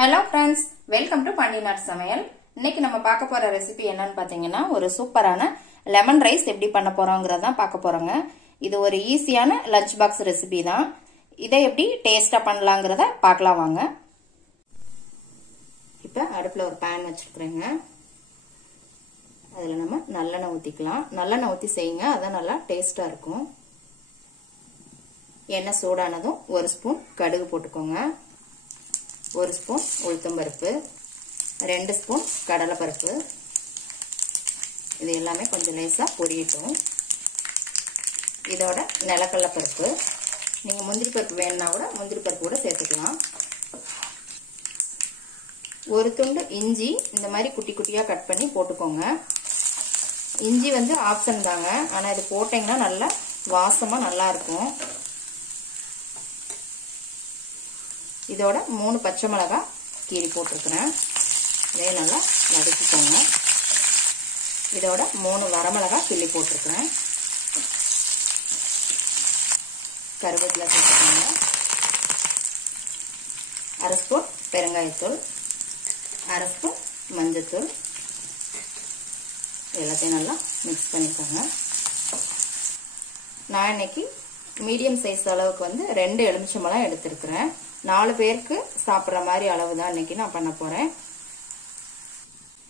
Hello friends, welcome to Pandina's சமையல். இன்னைக்கு நம்ம பார்க்க போற ரெசிபி என்னன்னு பாத்தீங்கன்னா ஒரு சூப்பரான லெமன் ரைஸ் எப்படி பண்ண போறோம்ங்கறத தான் பார்க்க போறோங்க. இது ஒரு ஈஸியான லஞ்ச் பாக்ஸ் ரெசிபி தான். இதை எப்படி டேஸ்டா பண்ணலாம்ங்கறத பார்க்கலாம் வாங்க. இப்போ அடுப்புல ஒரு pan வச்சிருக்கேங்க. அதுல நம்ம நல்லெண்ணெய் ஊத்திக்கலாம். நல்லெண்ணெய் ஊத்தி செய்யுங்க, அதான் நல்லா டேஸ்டா இருக்கும். எண்ணெய் சூடானதும் ஒரு ஸ்பூன் கடுகு போட்டுக்கோங்க. ஒரு ஸ்பூன் உளுத்தம் பருப்பு, 2 ஸ்பூன் கடலை பருப்பு. இது எல்லாமே கொஞ்சம் லேசா பொரியட்டும். இதோட நிலக்கடலை பருப்பு, நீங்க முந்திரி பருப்பு வேணும்னா கூட முந்திரி பருப்பு கூட சேர்த்துக்கலாம். ஒரு துண்டு இஞ்சி இந்த மாதிரி குட்டி குட்டியா கட் பண்ணி போட்டுக்கோங்க. இஞ்சி வந்து ஆப்ஷன் தாங்க, ஆனா இது போட்டீங்கன்னா நல்லா வாசமா நல்லா இருக்கும். இதோட 3 பச்சை மிளகாய் கீறி போட்டிருக்கிறேன். இதே நல்லா வதக்கிக்கோங்க. இதோட 3 வரமிளகாய் கிள்ளி போட்டிருக்கிறேன். கருவேப்பிலை சேர்த்துக்கோங்க. 1/2 ஸ்பூன் பெருங்காயத்தூள், 1/2 ஸ்பூன் மஞ்சத்தூள். எல்லாத்தையும் நல்லா மிக்ஸ் பண்ணிக்கோங்க. நான் இன்னைக்கு மீடியம் சைஸ் அளவுக்கு வந்து 2 எலுமிச்சம்பழம் எடுத்திருக்கிறேன். 4 பேருக்கு சாப்பிட்ற மாதிரி அளவு தான் இன்னைக்கு நான் பண்ண போறேன்.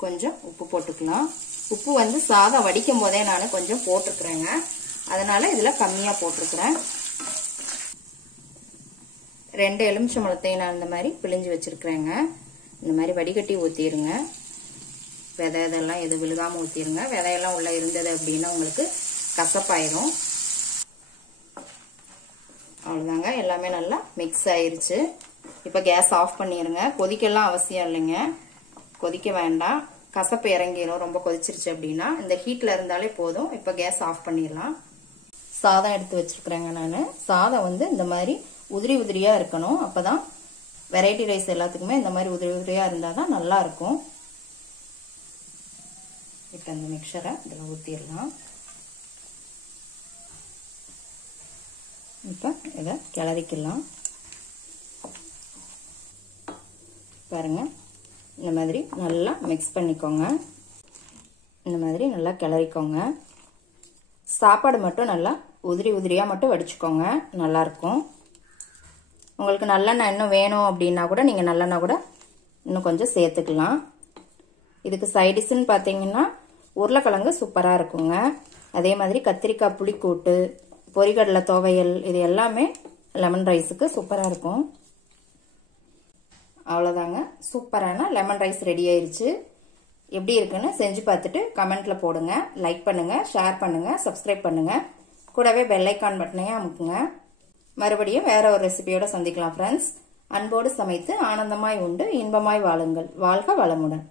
கொஞ்சம் உப்பு போட்டுக்கலாம். உப்பு வந்து சாதம் வடிக்கும் போதே நான் கொஞ்சம் போட்டுக்கிறேங்க, அதனால இதுல கம்மியா போட்டிருக்கிறேன். 2 எலுமிச்சம்பழத்தையும் நான் இந்த மாதிரி பிழிஞ்சு வச்சிருக்கிறேங்க. இந்த மாதிரி வடிகட்டி ஊத்திடுங்க. விதை இதெல்லாம் எது விழுகாம ஊத்திடுங்க. விதையெல்லாம் உள்ள இருந்தது அப்படின்னா உங்களுக்கு கசப்பாயிரும். அவ்வளவுதாங்க, எல்லாமே நல்லா மிக்ஸ் ஆயிருச்சு. இப்ப கேஸ் ஆஃப் பண்ணிருங்க. கொதிக்கலாம் அவசியம் இல்லைங்க, கொதிக்க வேண்டாம், கசப்பு இறங்கிடும். ரொம்ப கொதிச்சிருச்சு அப்படின்னா இந்த ஹீட்ல இருந்தாலே போதும். இப்ப கேஸ் ஆஃப் பண்ணிடலாம். சாதம் எடுத்து வச்சிருக்கிறேங்க. நானு சாதம் வந்து இந்த மாதிரி உதிரி உதிரியா இருக்கணும். அப்பதான் வெரைட்டி ரைஸ் எல்லாத்துக்குமே இந்த மாதிரி உதிரி உதிரியா இருந்தாதான் நல்லா இருக்கும். இப்ப இந்த மிக்சரை இதுல ஊத்திடலாம். இப்ப இதை கிளறிக்கலாம். பாருங்க, இந்த மாதிரி நல்லா மிக்ஸ் பண்ணிக்கோங்க. இந்த மாதிரி நல்லா கிளறிக்கோங்க. சாப்பாடு மட்டும் நல்லா உதிரி உதிரியா மட்டும் வடிச்சுக்கோங்க, நல்லா இருக்கும். உங்களுக்கு நல்லெண்ணெய் இன்னும் வேணும் அப்படின்னா கூட நீங்க நல்லெண்ணெய் கூட இன்னும் கொஞ்சம் சேர்த்துக்கலாம். இதுக்கு சைடிஷ்னு பாத்தீங்கன்னா உருளைக்கிழங்கு சூப்பரா இருக்குங்க. அதே மாதிரி கத்திரிக்காய் புளிக்கூட்டு, பொரிகடலை துவையல், இது எல்லாமே லெமன் ரைஸுக்கு சூப்பரா இருக்கும். அவ்வளவுதாங்க, சூப்பரான லெமன் ரைஸ் ரெடி ஆயிருச்சு. எப்படி இருக்குன்னு செஞ்சு பார்த்துட்டு கமெண்ட்ல போடுங்க. லைக் பண்ணுங்க, ஷேர் பண்ணுங்க, சப்ஸ்கிரைப் பண்ணுங்க. கூடவே பெல் ஐக்கான் பட்டனையும் அமுக்குங்க. மறுபடியும் வேற ஒரு ரெசிபியோட சந்திக்கலாம் ஃப்ரெண்ட்ஸ். அன்போடு சமைத்து ஆனந்தமாய் உண்டு இன்பமாய் வாழுங்கள். வாழ்க வளமுடன்.